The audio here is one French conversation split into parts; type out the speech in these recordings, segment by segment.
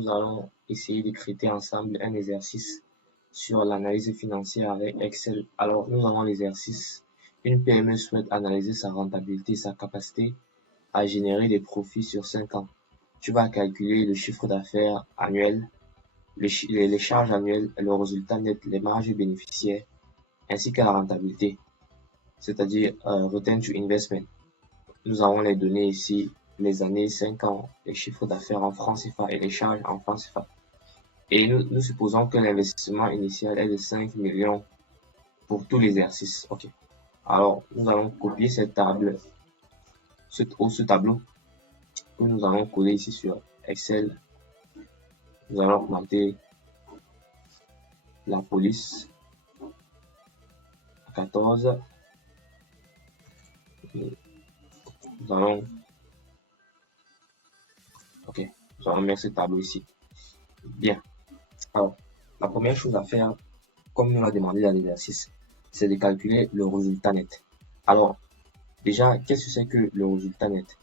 nous allons essayer de créer ensemble un exercice sur l'analyse financière avec Excel. Alors, nous avons l'exercice. Une PME souhaite analyser sa rentabilité et sa capacité à générer des profits sur 5 ans. Tu vas calculer le chiffre d'affaires annuel, les charges annuelles, le résultat net, les marges bénéficiaires, ainsi que la rentabilité, c'est-à-dire Return to Investment. Nous avons les données ici, les années 5 ans, les chiffres d'affaires en francs CFA et les charges en francs CFA. Et nous supposons que l'investissement initial est de 5 millions pour tout l'exercice. OK. Alors, nous allons copier cette table, ce tableau que nous allons coller ici sur Excel. Nous allons augmenter la police à 14. Nous allons mettre ce tableau ici. Bien. Alors, la première chose à faire, comme nous l'a demandé dans l'exercice, c'est de calculer le résultat net. Alors, déjà, qu'est-ce que c'est que le résultat net?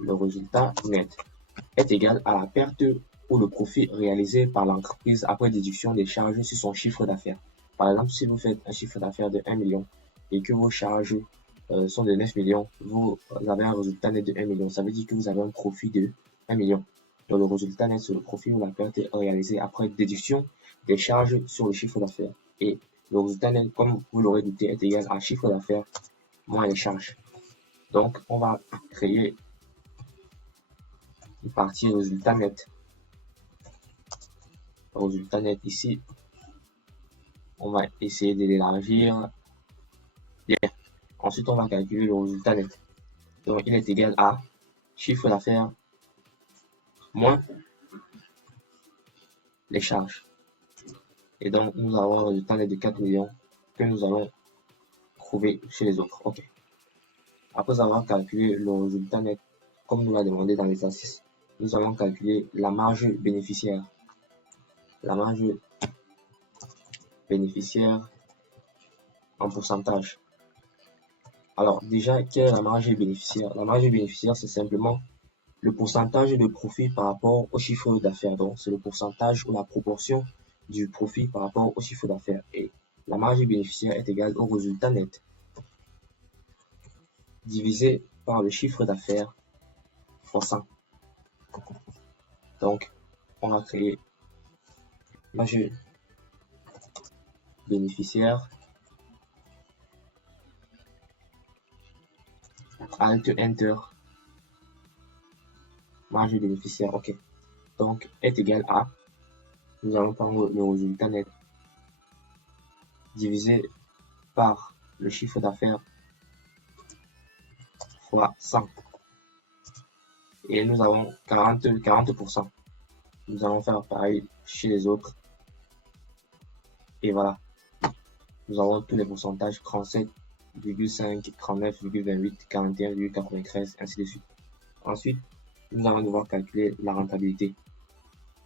Le résultat net est égal à la perte ou le profit réalisé par l'entreprise après déduction des charges sur son chiffre d'affaires. Par exemple, si vous faites un chiffre d'affaires de 1 million et que vos charges sont de 9 millions, vous avez un résultat net de 1 million. Ça veut dire que vous avez un profit de 1 million. Donc, le résultat net, c'est le profit ou la perte réalisée après déduction des charges sur le chiffre d'affaires. Et le résultat net, comme vous l'aurez douté, est égal à chiffre d'affaires moins les charges. Donc, on va créer une partie résultat net. Résultat net ici. On va essayer de l'élargir. Bien. Ensuite, on va calculer le résultat net. Donc, il est égal à chiffre d'affaires moins les charges. Et donc, nous avons un résultat net de 4 millions que nous allons trouver chez les autres. OK. Après avoir calculé le résultat net, comme nous l'a demandé dans l'exercice, nous allons calculer la marge bénéficiaire. La marge bénéficiaire en pourcentage. Alors, déjà, quelle est la marge bénéficiaire? La marge bénéficiaire, c'est simplement le pourcentage de profit par rapport au chiffre d'affaires. Donc, c'est le pourcentage ou la proportion du profit par rapport au chiffre d'affaires. Et la marge bénéficiaire est égale au résultat net divisé par le chiffre d'affaires fois 100. Donc, on va créer marge bénéficiaire, Alt Enter, marge bénéficiaire, OK. Donc, est égal à, nous allons prendre le résultat net divisé par le chiffre d'affaires fois 100. Et nous avons 40%. Nous allons faire pareil chez les autres. Et voilà. Nous avons tous les pourcentages 37,5, 39,28, 41,93, ainsi de suite. Ensuite, nous allons devoir calculer la rentabilité.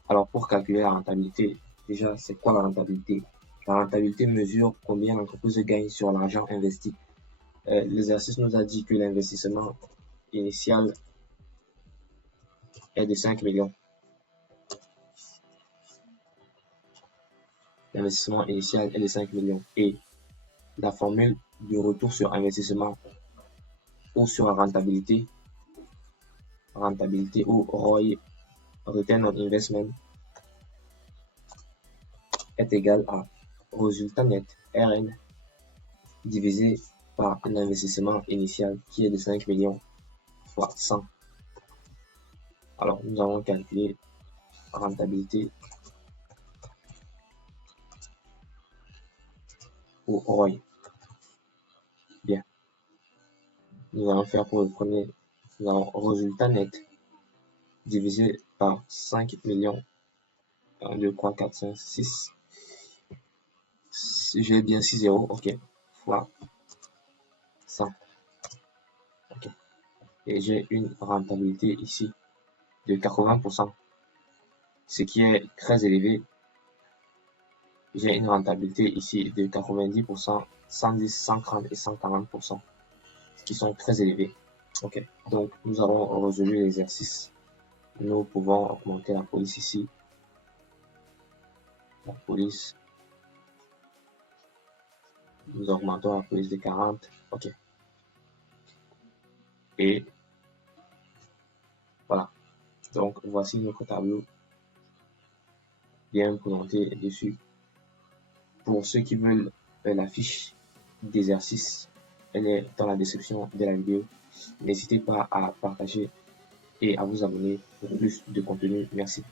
Alors, pour calculer la rentabilité, déjà, c'est quoi la rentabilité? La rentabilité mesure combien l'entreprise gagne sur l'argent investi. L'exercice nous a dit que l'investissement initial est de 5 millions. L'investissement initial est de 5 millions. Et la formule du retour sur investissement ou sur la rentabilité ou ROI, Return on Investment, est égal à résultat net RN divisé par l'investissement initial qui est de 5 millions fois 100. Alors, nous allons calculer rentabilité ou ROI. Bien. Nous allons faire pour le premier, nous avons résultat net divisé par 5 millions. 1, 2, 3, 4, 5, 6. J'ai bien 6 zéros, OK. Fois 100. OK. Et j'ai une rentabilité ici de 80%, ce qui est très élevé. J'ai une rentabilité ici de 90%, 110, 130 et 140%, ce qui sont très élevés. Ok, donc nous avons résolu l'exercice. Nous pouvons augmenter la police ici. La police, nous augmentons la police de 40. Ok. Et voilà. Donc voici notre tableau bien présenté dessus. Pour ceux qui veulent la fiche d'exercice, elle est dans la description de la vidéo. N'hésitez pas à partager et à vous abonner pour plus de contenu. Merci.